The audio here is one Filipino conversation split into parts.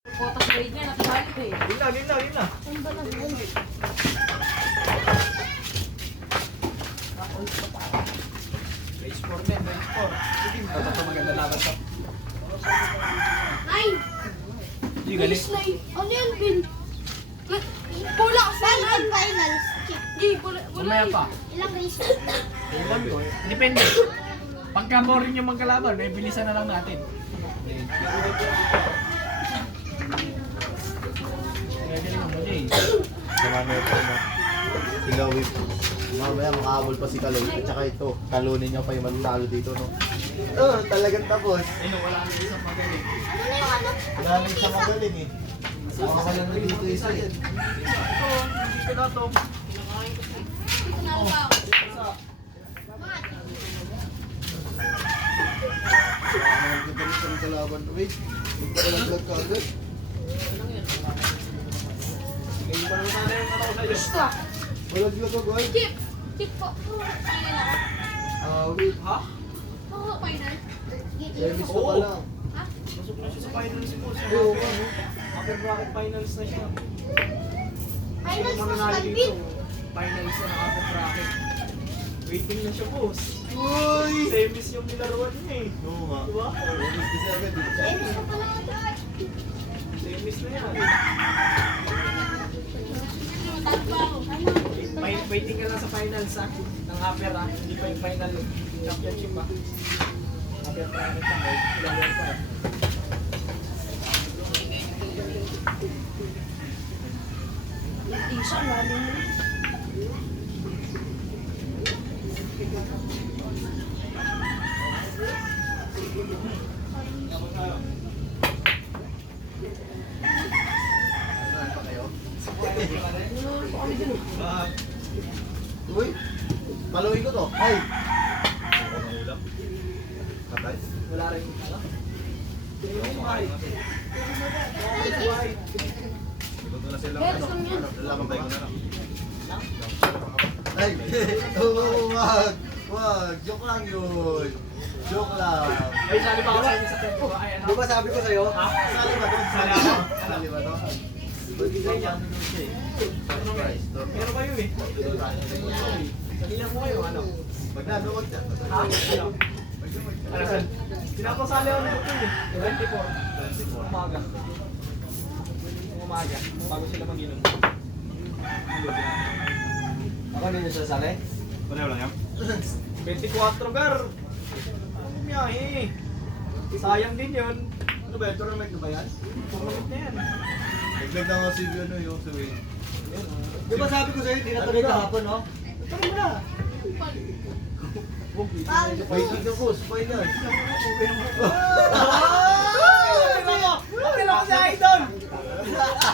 Potas grade niya, nakabalik eh. Yun na. Saan ba nag-grade? Race 4 din, race 4. Sige, ito maganda laban to. Nine! Hindi, galing. Race 9. Ano yan, Bin? Pula ka sa finals. Di, pula. Mamaya pa. Ilang race? Ewan ko. Depende. Pagka boring yung magkalaban, may bilisan na lang natin. Kaya galing mo, Jay. Naman ito, no? Sila whip. Mamaya makahabol pa si Kaloy. At saka ito, talunin niya pa yung manalo dito, no? Talagang tapos. Ayun, wala nang isang magaling. Ano na yung ano? Wala na isang magaling eh. Makakala na dito isa eh. Dito na to. Dito na lang ako. Mat. Ang ganda rin sa kalaban. Wait, magpakalaglag ka agad. Ngayon pa naman sana yung ano ko sa'yo. Basta. Malaglag agad. Chip. Chip po. Final ako. Wait. Ha? Oo, final. Service pa pa lang. Ha? Pasok na siya sa finals mo. Oo, ano? Upper bracket finals na siya. Finals Sino na mananalo sa dito? Bin. Finals na ng upper bracket. Waiting na siya, boss. Uy! Semis yung nilaruan niya eh. Oo nga. Diba? Service kasi agad eh. Service ko pala ito. Semis na yan. Talo pa ako. Waiting ka lang sa finals ha. Ng upper ha. Hindi pa yung final championship ha. Upper bracket ha. Ilang pa. Isa, lalim mo. Ano pa kayo? Uy! Paluin ko to. Ay! Patay? Wala rin yung ano. Luto na sila. Meron lang yan. Lalaban tayo na lang. Ay! Oo, wag! Wag! Joke lang yun! Joke lang! Ay, sali pa ako sa inyo sa tempo. Ay, ano? Di ba sabi ko sa'yo? Ha? Sali ba to? Sali ako? Sali ba to? Ba't isa yan? Surprise. Meron kayo eh. Sabihan mo kayo, ano? Pag nanood na. Ha? Ano? Ano, saan? Pinapasali ako na ito eh. 24. Umaga. Umaga. Bago sila mag-inom. Ako ninyo sasali? Pareho lang yan? 24 gar! Ano biyahe? Sayang din yun. Ano ba? Tournament na ba yan? Pumamit na yan. Naglag na nga si ano yung sa Wayne. Di ba sabi ko sa'yo, hindi na tuloy kahapon, no? Tuloy mo na. Waiting na boss, final. Bakit ako si Idol?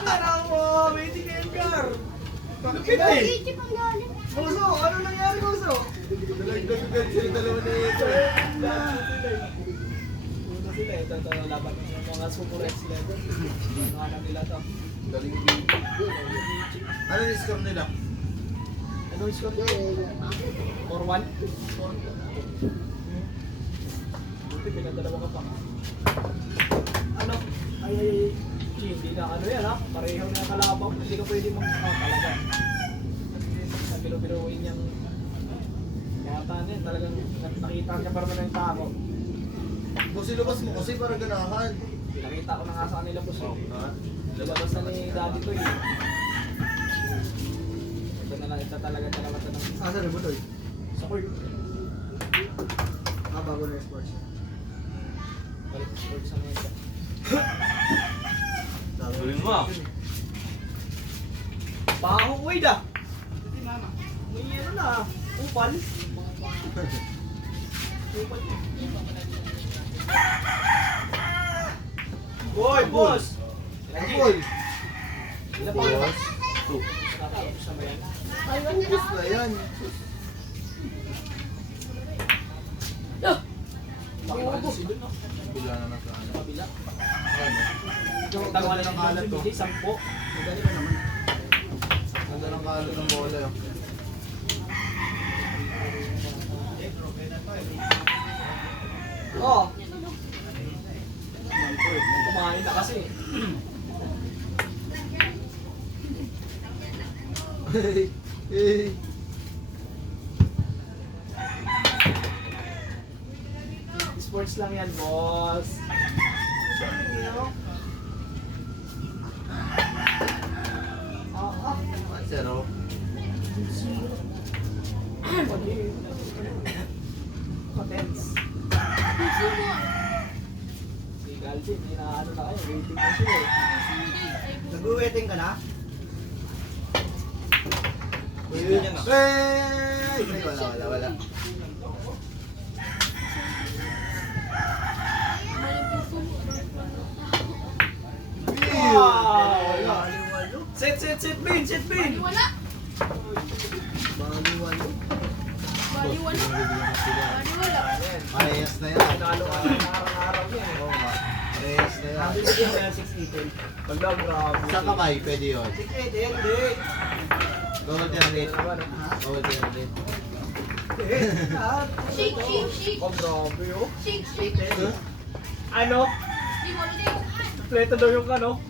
Bakit mo? Waiting ka yung gar. Bakit eh? Chip ang lalim. Kuso, ano nangyari Kuso? Nalagdag sila dalawa na ito. Una sila eh, ito laban ng mga super X level. Ano nila to? Galing din. Ano yung score nila? Ano yung score? 4-1? Buti, pinadalawa ka pa. Ano? Ay, hindi na ano yan ha? Pareho na kalabang, hindi ka pwede talaga. Sa bilo-biloin niyang bata na yan, talagang nakita ka pa naman ng tao. Boss, ilabas mo kasi para ganahan. Nakita ko na nga sa kanila po siya. Ha? Labas na ni daddy ko eh. Ito na lang, ito talaga ito ng Asa na mo to? sa court. Bago na yung sports. Balik sa court sa mga ito. Galing mo. Baho ko eh da! May ano na, upal. Upal. Boy, boss! Boy! Ilan pa ba? Nakatapos na ba yan? Boss na yan. Bakit si Dun, no? Bila na nasa ano. Kabila. Ganda ng kalat to. Hindi, 10. Madali ka naman. Ganda ng kalat ng bola yun. Oo. Kumain na kasi. Sports lang yan, boss. Zero. Contents. Si Galvin, inaano na kayo, waiting na siya eh. Nag-waiting ka na? Yun yan. Hey! Wala. Wow! Sit, Bin! Baliwala. Baliwalo. Baliwala. Baliwala. Parehas na yan. Nalo ka ng araw-araw niya eh. Oo nga. Parehas na yan. Bibigyan mo yan 6-8. Wala, grabe. Sa kamay, pwede yun. Hindi. Gold yan rin. Gold yan rin. Shake. Oh, grabe oh. Shake. Ano? Di mo rin. Pleto daw yung ano?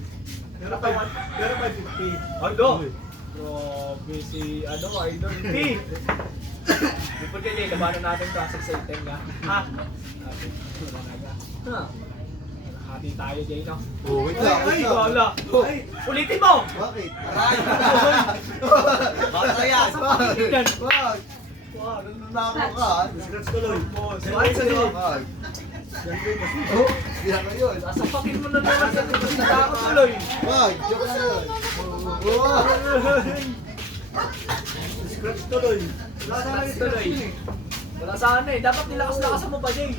Pero 550. Ano? Grabe si ano, idol. P! Dipod ka Jay, labanan natin to. 6-8 nga. Ha? Ha? Hati tayo Jay, no? Oh, wait lang. Ay, wala. Ulitin mo! Bakit? Bata yan. Yan. Wag! Wag! Nanako ka. Scratch tuloy. Ay, sige. Wag! Oh, kaya ko yun. Sasapakin mo na naman sa ako tuloy. Wag! Joke na yun. Wag! Scratch tuloy. Wala sana tuloy. Wala sana eh. Dapat nilakas-lakasan mo pa, Jay.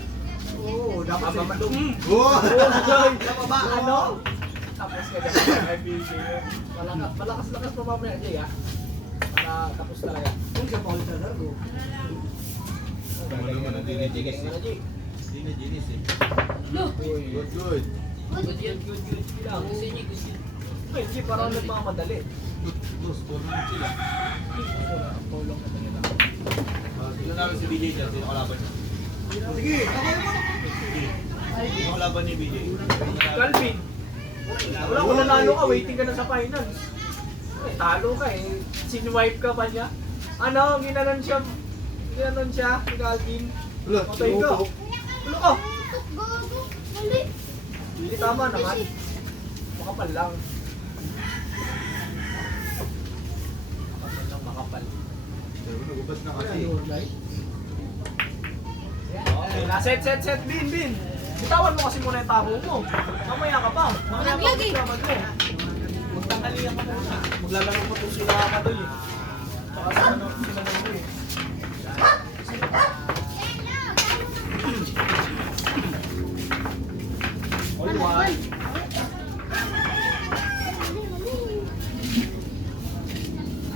Oo, dapat sa Wag! Sa baba, Ano? Tapos ka dyan. Ay, busy. Malakas-lakas pa mamaya, Jay, ha? Para tapos talaga. Kung sa Paul sa Dargo. Ginis eh. Good, good. Good lang. Ay, Jay, parang nagmamadali. Boss, tulungan sila. Tulong na talaga. Sino namin si BJ dyan? Sino kalaban niya? Sige, Sino kalaban ni BJ? Calvin. Wala ko nanalo ka, waiting ka na sa finals. Ay, talo ka eh. Sinwipe ka pa niya. Ano, ginanon siya ni Calvin. Wala, Patay ka. sinutok. Ulo ka. Gago. Mali. Hindi tama naman. Makapal lang. Makapal. Pero nagubad na kasi. Okay na, set, bin. Bitawan mo kasi muna yung taho mo. Mamaya ka pa. Mamaya pa Naglagay. magkaman mo. Magtangalihan ka muna. Maglalaro pa to sila ka doon eh. Baka sila naman eh. All one.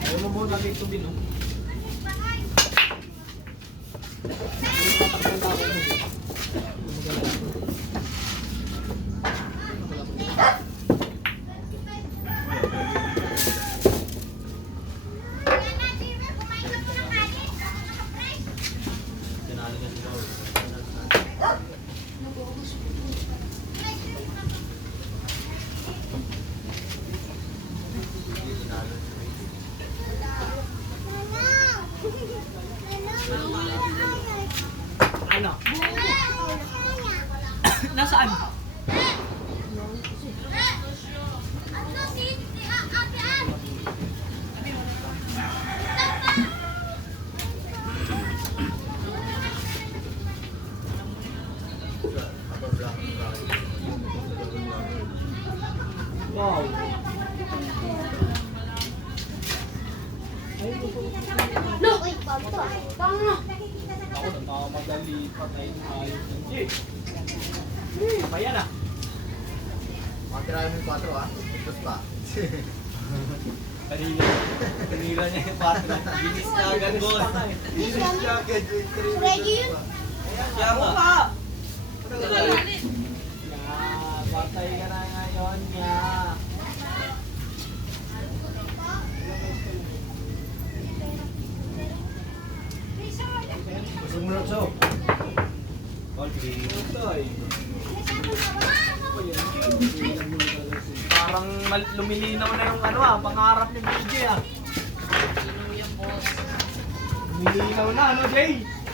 Ayaw mo muna dito bin, oh. Ano? Nasaan? Wow. No. Uy, pato. Tama. Ako nagmamadali, patay na ayos ng Jay. Maya na. Matirahin mo yung 4 ah. Tapos pa. Kanila niya yung patro. Bilis na agad, boss. Inis siya agad yung interview. Ready yun? Kaya nga. Patay ka na ngayon niya. Sumunod so. Patay. Parang lumilinaw na yung ano pangarap ni BJ ah. Tapos, Nilinaw na, ano, Jay?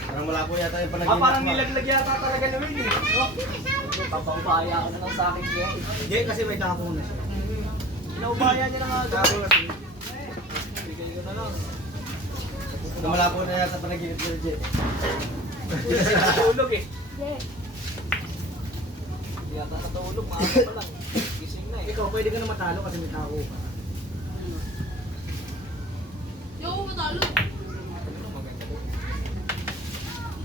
Parang wala po yata yung Ah, parang nilaglag yata talaga na Win eh. papabaya ako na lang sa akin, Jay. Hindi, kasi may dako na siya. Inaubaya niya na nga agad. Dako kasi. Bigay ko na lang. Wala po na yata panaginip ni Jet. Natulog eh. Yeah. Hindi yata natulog, maaga pa lang. Gising na eh. Ikaw, pwede ka na matalo kasi may tako ka. Hindi ako matalo. Ano maganda doon?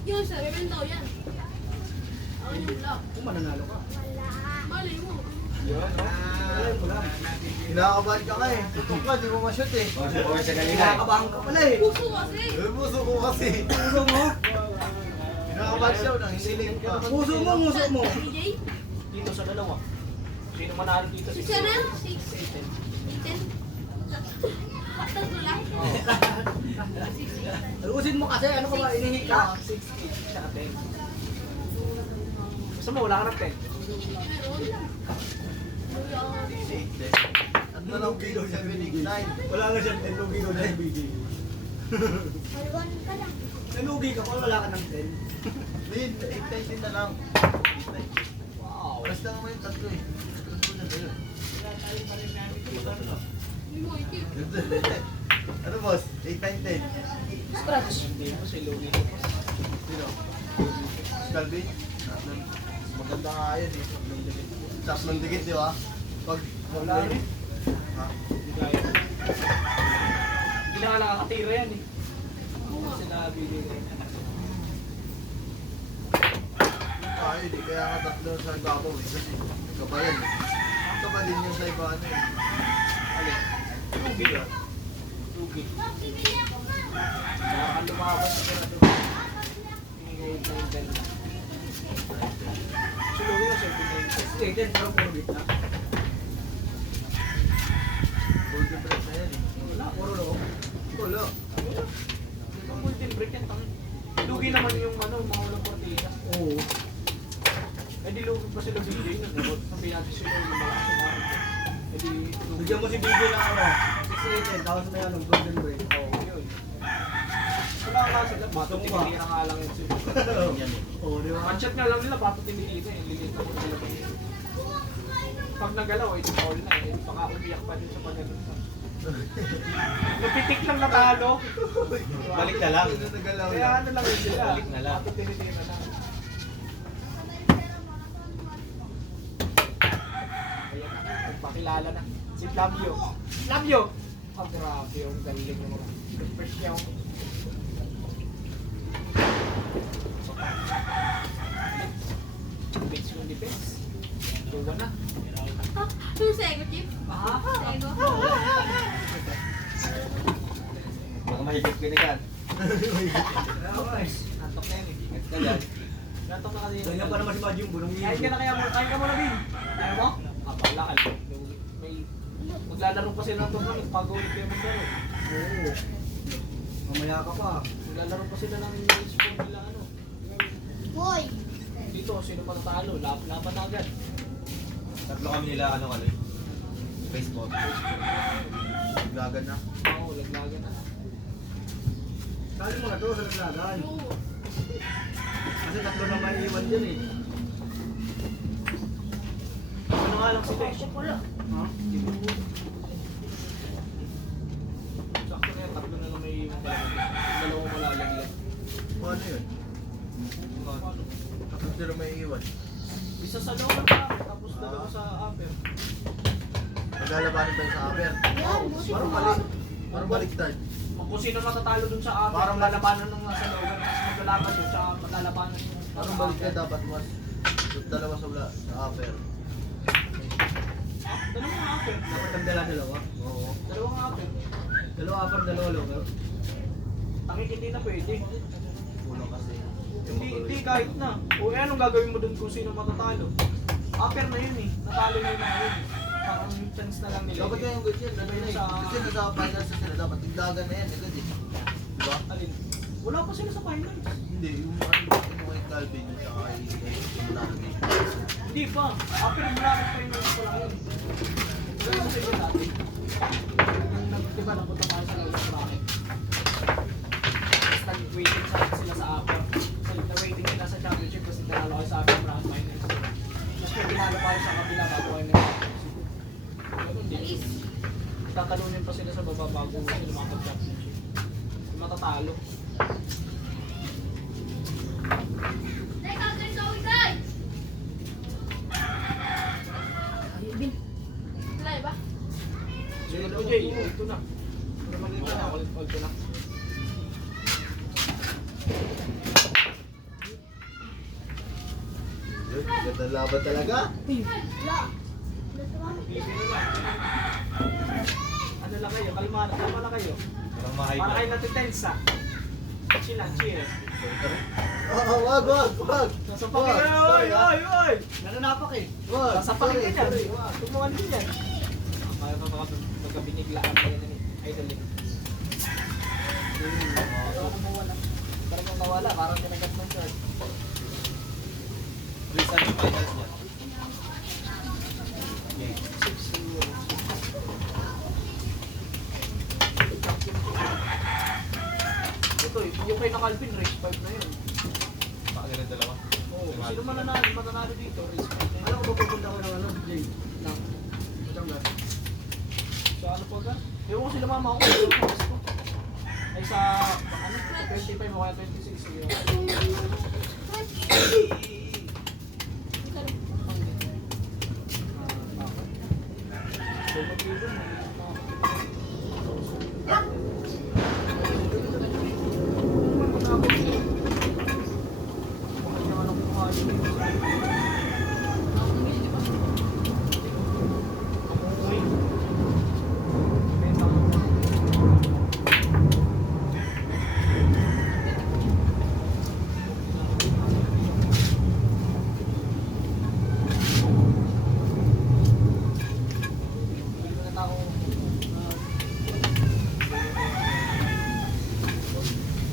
Yun, sa rebel daw yan. Ako yung block. Kung mananalo ka. Malay mo. Yun, no? Alam mo lang. Kinakabahan ka nga eh. Tutok ka, di mo ma-shoot eh. Oo, siya kanina. Nakakabahan ka pala eh. Puso kasi. Puso ko kasi. Puso mo? Kinakabahan siya, nanghiniling pa. Puso mo, muso mo. DJ? Dito sa dalawa. Sino manalo dito? Si Sana? 6. 10. Tatlo lang. Alusin mo kasi, ano ka ba, inihi ka? 6, 8, siya 10. Gusto mo, wala ka ng 10. Meron. At na lang kilo 7, 8, 9. Wala nga siyang 10 lugi ko na BJ. Nalugi ka pa, wala ka ng 10. Win, 8, 9 na lang. 8, 9. Wow. Basta nga yung tatlo eh. Tatlo na ba yun? Hindi mo ikip. Ano boss? 8, 9, 10. Scratch. Hindi mo si Louie. Sino? Calvin? Maganda nga yun eh. Tatlong dikit, di ba? Pag Wala rin. Ha? Hindi kaya. Hindi na nga nakakatira yan eh. Sinabi nila. Ay, di kaya nga tatlo sa ibabaw eh. Kasi kabayan eh. Kaba din yung sa iba ano eh. Alin? Lugi yun. Lugi. Kaya lumaban sa kaya doon. Pinigay ko yung ganda. Si Louie yung siyempre na yun. Sige, 10 pero puro gitna. Golden break na yan eh. Wala, puro loob. Wala. Ang golden break yan, tangin. Lugi naman yung ano, mga walang partida. Oo. Eh di lugi pa sila BJ nun. Sabi natin sila yung malakas yung mga. Eh di Bigyan mo si BJ ng ano, 6-8, tapos may ano, golden break. Oo, yun. Wala nga sila. Bato Gusto mo ba? tinitira nga lang yun sila. Oo, di ba? One-shot nga lang nila, bato tinitira eh. Lilit ako sila pa. Pag nagalaw, eh, di foul na eh. Baka umiyak pa din sa pagdating pa. Napitik lang natalo. Balik na lang. Ano nagalaw Kaya yan? ano lang yun sila. Balik na lang. Bato tinitira lang. Ayan, pakilala na. Si Flavio. Flavio! Oh, grabe yung galing mo. First yung... Defense yung defense. Duwa na. Ah, yung Sego, Chip. Ah! Sego. Baka mahigit ko na yan. Antok na yan eh. Ingat ka yan. Antok na kasi. Ganyan pa naman si Majim, bunong Kain ka na kaya mo. Kain ka muna, Bin. Kaya mo? Ah, pala ka. May... Maglalaro pa sila ng tournament. Pag-ulit kayo maglaro. Oo. Mamaya ka pa. Maglalaro pa sila ng sport nila ano. Boy. Dito, sino matatalo? Laban na agad. Tatlo kami nila, ano kali? Baseball. Gagan na. Oo, laglagan na. Sali mo na to sa naglagan. Oo. Kasi tatlo na may iwan dyan eh. Ano nga lang sila eh. Ha? Sakto na yan, tatlo na lang may dalawang malalagyan. Paano yun? Tapos sila may iwan. Isa sa lower pa, tapos dalawa sa upper. Maglalabanin ba yung sa upper? Parang balik. Parang baliktad. Kung sino matatalo dun sa upper, Parang lalabanan ng nasa lower, tapos maglalaban dun sa maglalabanan yung Parang baliktad dapat mas. Dalawa sa upper. Dalawang upper. Dapat nagdala-dalawa. Oo. Dalawang upper. Dalawa upper, dalawa lower. Tangik hindi na pwede. Kulang kasi. Hindi kahit na. O eh, anong gagawin mo dun kung sino matatalo? Upper na yun eh. Natalo na yun na yun. Parang chance na lang nila. Dapat nga yung good yan. Ano yun eh. Sa- Kasi nasa finals na sila. Dapat tigdagan na yan. Agad eh. Diba? Alin? Wala pa sila sa finals. Hindi. Yung ano kay Calvin. Yung saka kay Monami. Hindi pa. Upper bracket pa yun pa lang yun. Wala yung sa inyo dati. Yung diba napunta pa sa lower bracket. Tatalunin pa sila sa baba bago sila makapag-championship. Matatalo. Wala ba? Sunod ko, Jay. Ito na. Para maganda na. Ito na. Ganda laban talaga. Ano lang kayo? Kalma na kayo. Parang Para mahayag. kayo natitensa. Chill lang, chill. Oo, wag. Sasapakin ka na, oy! Nananapak eh. Wag. Sasapakin ka dyan. Sorry. Tumuhan din yan. Kaya pa magkabiniglaan na yan. Idol eh. Parang mawala, parang tinagat ng short. Bilisan yung finals niya. Ito, yung kay na Calvin, race 5 na yun. Bakit yung dalawa? Oo, kung sino man mananalo dito, race 5 na yun. Alam ko ba pupunta ko ng ano, Jay? Lang. Batangas. So ano po ka? Ewan ko sila mama ako, ewan ko ko. Ay sa, ano, 25 o kaya 26 yun.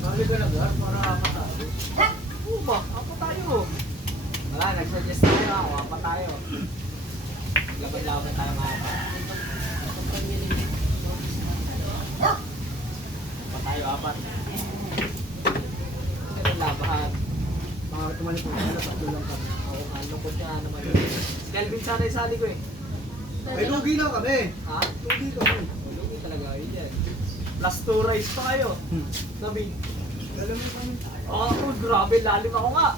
Sabi ka lang gar, para kakatalo. Oo ba? Apa tayo? Wala, nag-suggest tayo. Apa tayo? Laban-laban tayo mga apa. Apa tayo, apat. Ganun labahan. Mga tumali po, tatlo lang kami. Oo nga, lungkot niya naman yun. Si Kelvin sana isali ko eh. Ay, lugi lang kami. Ha? Lugi kami. Lugi talaga, yun yan. Plus 2 rice pa kayo. Sabi, Alam mo kami. grabe, lalim ako nga.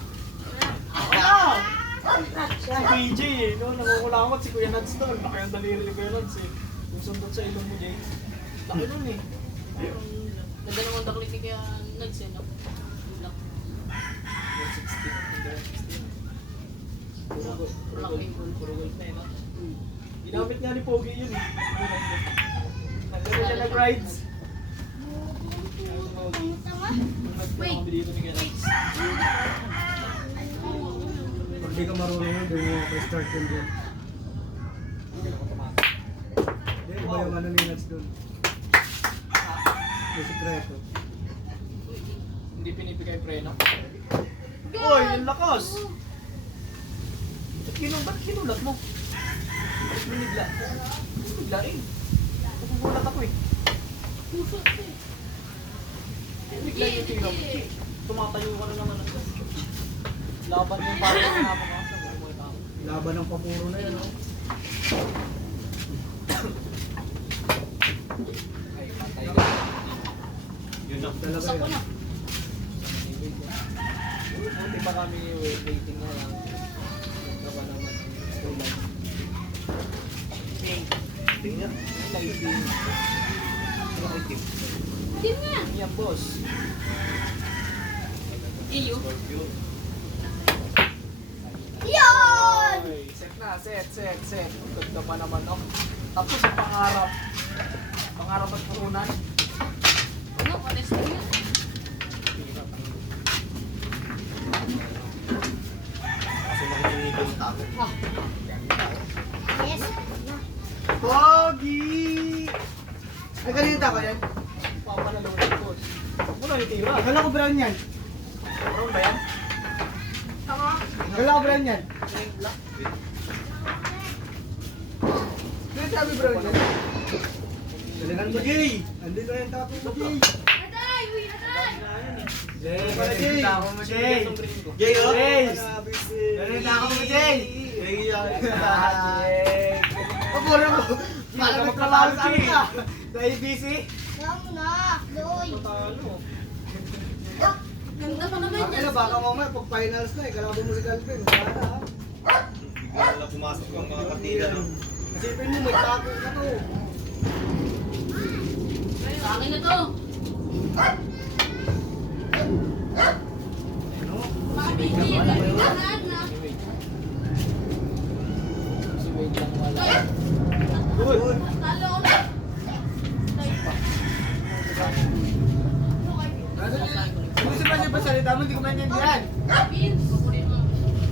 Si PJ eh, no? Nangungulangot si Kuya Nads doon. Laki ang daliri ni Kuya Nads eh. Yung sundot sa ilong mo, Jay. Laki nun eh. Ganda naman daklit ni kaya Nads eh, no? Lang. 160. Puro gold na eh, no? Ginamit nga ni Pogi yun eh. Nagkano siya nag-rides. Wait. Kami dito ni Kuya Nads. Pag di ka marunong yun, di mo maka-start yun din. Hindi, iba yung ano ni Nats doon. May sikreto. Hindi pinipigay preno. Oy, yung lakas! Ba't kinulat mo? Ba't binigla? Binigla eh. Nagugulat ako eh. Bigla yung tinaw. Tumatayo ka na naman. Laban yung parang yung napakasa. Laban ng papuro na yan, no? Ay, patay ka. Yun na. Talaga Gusto ko yan. na. Buti pa kami waiting na lang. Nagkaba naman. Ulan. Tingnan. Lighting. Ano kay tip? Team nga. Yan, boss. Iyo. Oy, set na, set. Ang ganda pa naman, no? Tapos yung pangarap. Pangarap at puhunan. Ano, honest na yun. Kasi makikita yung tao. Yes. Pogi! Ay, kanina ko yan. Papanalunan, boss. Huwag mo na itira. Akala ko brown yan. Brown ba yan? Akala ko brown yan. Ano sabi brown yan? Galingan mo, Jay! Andito na yung tapo mo, Jay! Aday! Uy, aday! Jay! Pala, Jay! tapo mo, Jay! itong green ko. Jay, oh! Jay! Galingan ako mo, Jay! Jay! Jay! Papuro mo! Parang naglalaro sa amin ka. Dahil busy. Kaya mo na, Loy. Patalo. Ganda pa naman Ang ina, baka mamaya pag finals na eh, kalaban mo si Calvin. Wala na ha. Wala pumasok yung mga partida, no? Isipin mo, may tako ka to. Sa akin na to. Ano? Makabigil. Ganaan na. Si Wade lang wala. Good. Talo ko na. Kung si Banya ba salita mo, hindi ko maintindihan. Vince.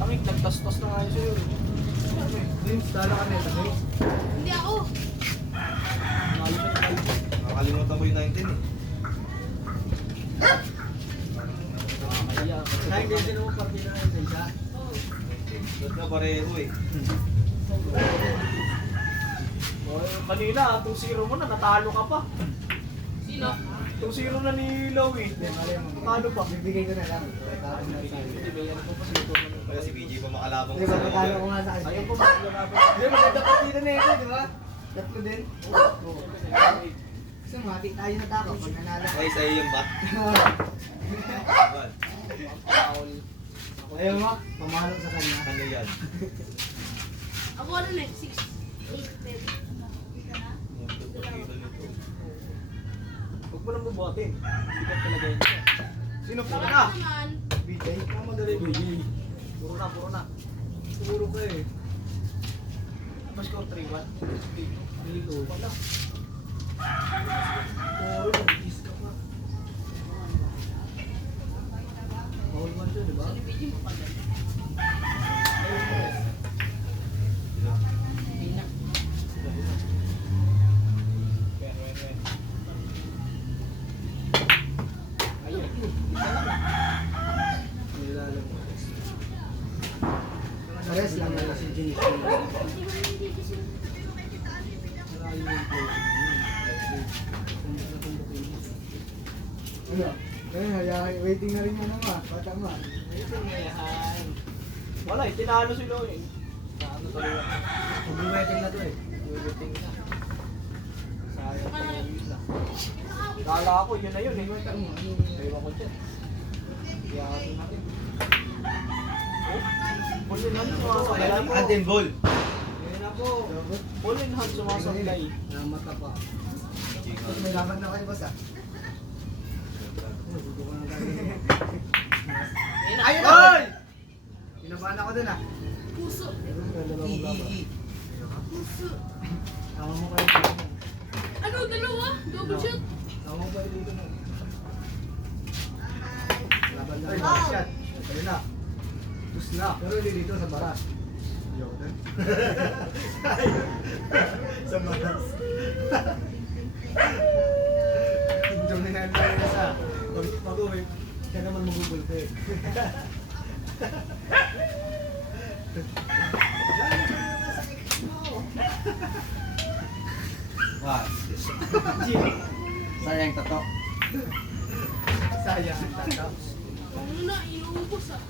Kami, nagtastos na nga yun sa'yo. Vince, talo ka nito. Hindi ako. Nakakalimutan ko yung 19 eh. Kaya, Kahit din mo partida natin siya. Doon na pareho eh. Kanina, 2-0 mo na, natalo ka pa. Sino? 2-0 na ni Lowy. Paano pa? Bibigay ko na lang. Talo na sa akin. Hindi ba yan po pa sa luto na Kaya si BJ pa makalabang Di ba, matalo ko nga sa akin. Ayaw po makalabang. Di ba, maganda partida na ito, di ba? Tatlo din. Kasi mati tayo na tako pag nanalo. Ay, sa'yo yung bat. Foul. Ayaw mo, pamahalo sa kanya. Ano yan? Ako ano na, 6, 8, 7. Huwag mo nang bubuhatin. Bigat talaga yun. Sino puro Tama na? naman. BJ, ang madali BJ. Puro na, puro na. Siguro ka eh. Mas score 3-1. Dito. Wala. Puro, mag-is ka pa. Bawal man siya, di ba? Sa BG mo pa dyan. Nilalang mo. Pares lang na si James. Marami yung play. Ano? Ayun, hayaan. Waiting na rin mo naman. Bata mo. Yan. Wala, tinalo si Loy. Ano talaga? Mag-waiting na to eh. Uliting na. Sayang ko yun lang. Kala ko, yun na yun eh. Bata mo. Ewan ko dyan. Yan natin. Oh, ball in hand sumasablay. Hand and ball. Ayun na po. Ball in hand sumasablay. Namata pa. May laban na kayo, boss ah. Dito ko na tayo. Ayun Hoy! Pinabahan ako dun ah. Puso. Dalawang laban. Puso. Tama mo kayo. Ano, dalawa? Double shot. Tama mo kayo dito mo. Laban na. Wow. Shot. Ayun na. Tus na. Pero hindi dito sa baras. Jordan. Sa baras. Dominant na rin sa pag-uwi. Kaya naman magugulpe. Wow. Sayang tato. Sayang ang tato. Ano na, inuubos ah.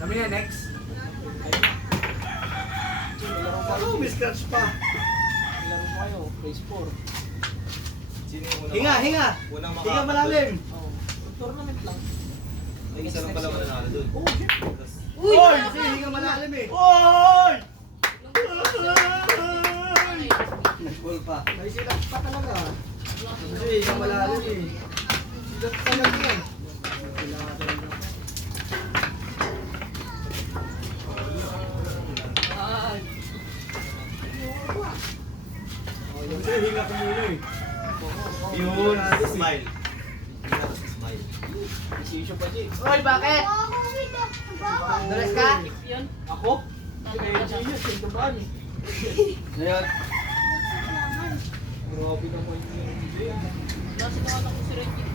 Kami na next. Laro pa Oh, may scratch pa. Laro pa kayo, phase 4. Sino yung unang Hinga, hinga. Unang Hinga malalim. Oh, tournament lang. Ay, isa lang pala mananalo doon. Oh, shit. Tapos, Uy, Hoy, wala kasi pa. hinga malalim eh. Oy! Nag-ball pa. May silat pa talaga. Kasi hinga malalim eh. Silat pa lang yan. Kailangan talaga. Ay. Kasi hinga ko muna eh. yun, smile. Smile. Isisyo pa, G. Oy, bakit? Dalas ka? Yun. Ako? Kaya Gio, sento ba ni? Ngayon. Grabe naman yung Gio. Nasa nakata ko si Reggie.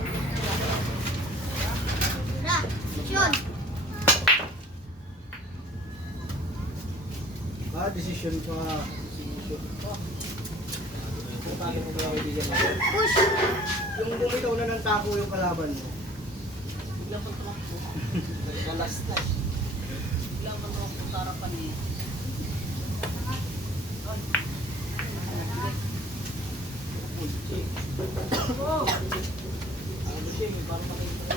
Decision pa. Paano mo ba kaibigan natin? Yung bumitaw na ng tako yung kalaban mo. Biglang pang tumakbo. Nalas na. Biglang pang tumakbo sa harapan niya. Ching. Oh! Ano siya, may parang makikita.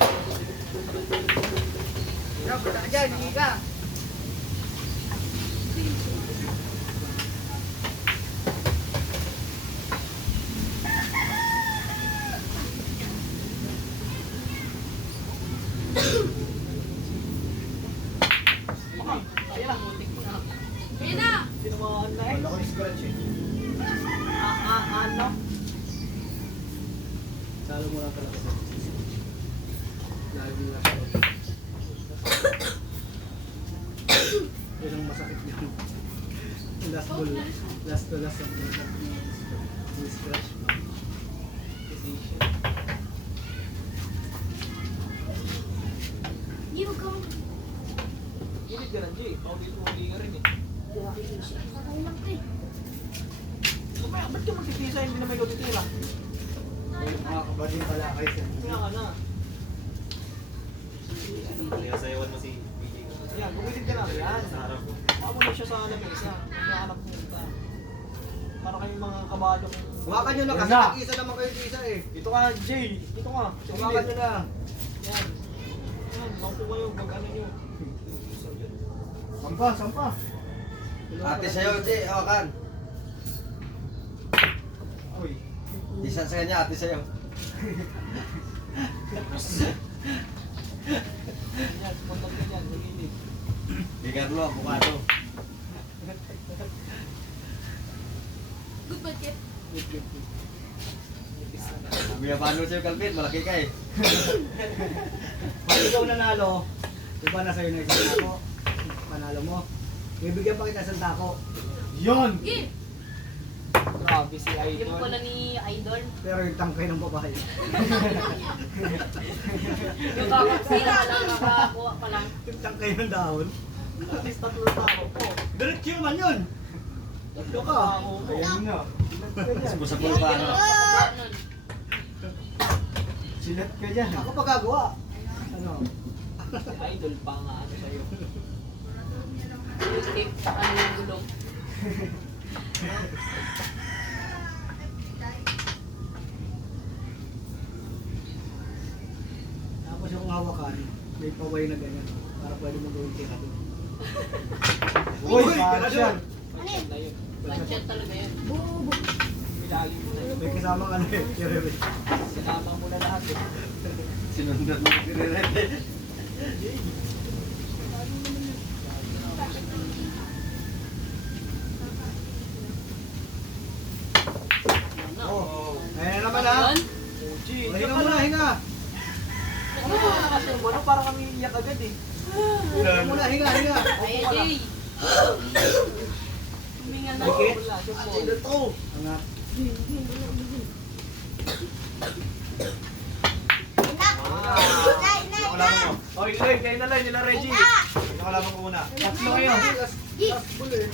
Yan, punta ka dyan, hindi ka. Ayan lang. Ayun na! Tinamaan na eh. Wala ko yung scratch eh. Ano? Salo mo lang talaga sa lagi na siya. Yun ang masakit niya. Last ball. Last to last ang yung scratch. Decision. Hindi mo ka. Gilid ka lang, Jay. Paulit-uli ka rin eh. Sakay lang ko eh. Kumaya, ba't ka magtitisa? Hindi na may titira. Mga kabading pala kayo sa Kaya ka na. Kaya sayawan mo si PJ. Yan, bumilid ka lang. Yan. Sa harap ko. Pamulit siya sa lamesa. Nahanap mo ito. Para kayong mga kabalo. Hawakan nyo na kasi Yan na. nag-isa naman kayo isa eh. Dito ka, Jay. Dito ka. Sa Hawakan gilid. nyo na. Yan. Yan, maupo kayo. Mag-ano nyo. Sampa, sampa. Ate sa'yo, Jay, hawakan. Uy. Isa sa kanya, ate sa'yo. Yan, punta ka yan. Sa gilid. Bigarlo, abukado. Good ba, Chef? Kuya, paano sa'yo, Calvin? Malaki ka eh. Pag ikaw nanalo, di ba nasa iyo na isang tako? Panalo mo. Bibigyan pa kita isang tako. Yun! Sige! Grabe si Hindi mo Idol. pala ni Idol. Pero yung tangkay ng babae. Yung kakasira ka lang, nakakuha ka lang. Yung tangkay ng dahon. At least tatlo tao po. Diretso naman yun. Tatlo ka. Ayan nga. Sabol pa, ano? Ganun. Silat ka dyan. Ako pa gagawa. Ano? Si Idol pa nga ano sa'yo. Yung tip, ano yung gulong. Tapos yung hawakan, may paway na ganyan. Para pwede mo gawin tira doon. Uy, tira doon. Backyard na yun. Budget talaga yun. Ilalim mo na yun. May kasamang ano eh. tira rin. Sinama mo na lahat eh. Sinundan mo tirerete. Oh. Ayan na naman ha. Ganun? OG. Hinga muna, hinga. Ano ba na kasi yung bono? Parang kami iyak agad eh. Hinga muna, hinga, hinga. Ayan, Jay. Huminga na. Okay. Wala, simple. Sino to? Angat. Oy, Loy, kayo na lang, nila Reggie. Nakalaman ko muna. Tatlo kayo. Last ball eh.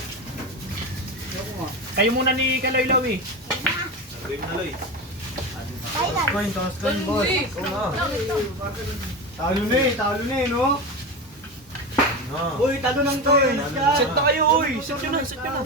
Ayoko nga. Kayo muna ni Kaloy Lawi. Nagawin mo na, Loy. Coin, toss coin, boss. Uy! Talo na eh, no? No. Uy, talo ng coin. Set na kayo, uy. Set nyo na, set nyo na.